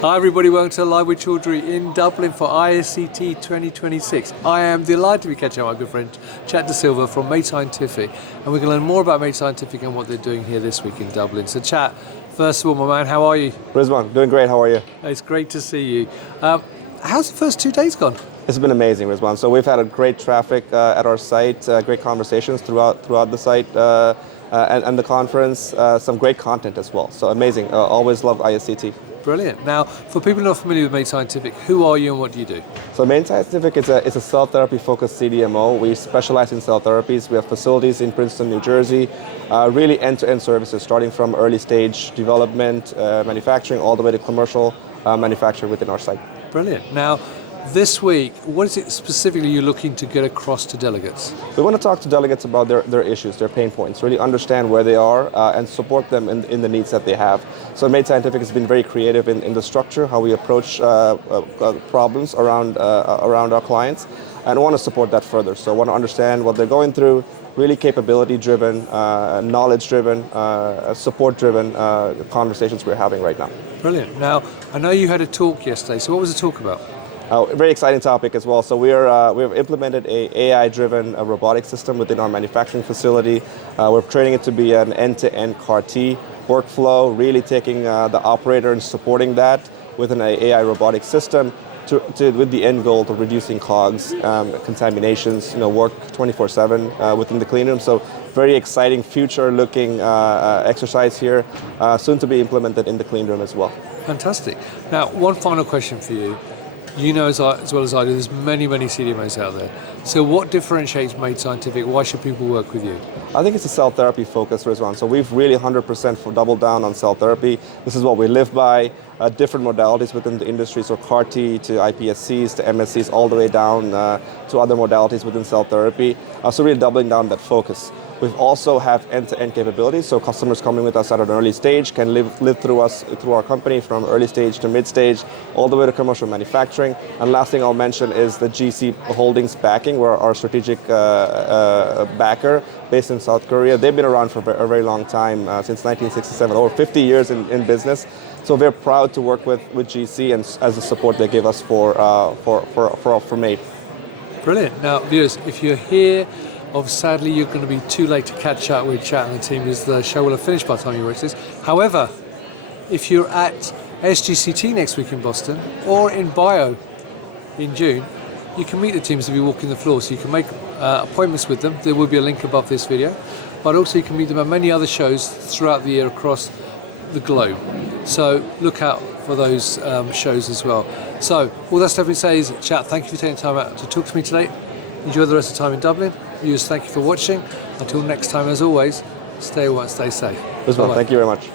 Hi everybody, welcome to Live with Chaudhry in Dublin for ISCT 2026. I am delighted to be catching up with my good friend Chat Silva from Made Scientific, and we're going to learn more about Made Scientific and what they're doing here this week in Dublin. So Chat, first of all, my man, how are you? Rizwan, doing great, how are you? It's great to see you. How's the first 2 days gone? It's been amazing, Rizwan. So we've had a great traffic at our site, great conversations throughout the site and the conference, some great content as well. So amazing, always love ISCT. Brilliant. Now, for people not familiar with Made Scientific, who are you and what do you do? So Made Scientific is a cell therapy focused CDMO. We specialize in cell therapies. We have facilities in Princeton, New Jersey, really end-to-end services starting from early stage development, manufacturing, all the way to commercial manufacturing within our site. Brilliant. Now, this week, what is it specifically you're looking to get across to delegates? We want to talk to delegates about their issues, their pain points, really understand where they are and support them in the needs that they have. So Made Scientific has been very creative in the structure, how we approach problems around our clients, and want to support that further. So I want to understand what they're going through, really capability-driven, knowledge-driven, support-driven conversations we're having right now. Brilliant. Now, I know you had a talk yesterday, so what was the talk about? A very exciting topic as well. So we've implemented a AI-driven robotic system within our manufacturing facility. We're training it to be an end-to-end CAR-T workflow, really taking the operator and supporting that with an AI robotic system with the end goal of reducing COGS, contaminations, work 24/7 within the clean room. So very exciting future-looking exercise here, soon to be implemented in the clean room as well. Fantastic. Now, one final question for you. You know as well as I do, there's many CDMOs out there. So what differentiates Made Scientific? Why should people work with you? I think it's a cell therapy focus, Rizwan. So we've really 100% doubled down on cell therapy. This is what we live by. Different modalities within the industry, so CAR-T to iPSCs to MSCs, all the way down to other modalities within cell therapy. So really doubling down that focus. We also have end-to-end capabilities, so customers coming with us at an early stage can live through our company from early stage to mid stage, all the way to commercial manufacturing. And last thing I'll mention is the GC Holdings backing. We're our strategic backer based in South Korea. They've been around for a very long time, since 1967, over 50 years in business. So we're proud to work with GC and as the support they give us for Made. Brilliant. Now, viewers, if you're here, sadly, you're going to be too late to catch up with Chat and the team because the show will have finished by the time you watch this. However, if you're at SGCT next week in Boston or in Bio in June, you can meet the teams if you walk in the floor. So you can make appointments with them. There will be a link above this video. But also you can meet them at many other shows throughout the year across the globe. So look out for those shows as well. So all that's left to say is, Chat, thank you for taking time out to talk to me today. Enjoy the rest of the time in Dublin. Viewers, thank you for watching. Until next time, as always, stay well, stay safe. Thank you very much.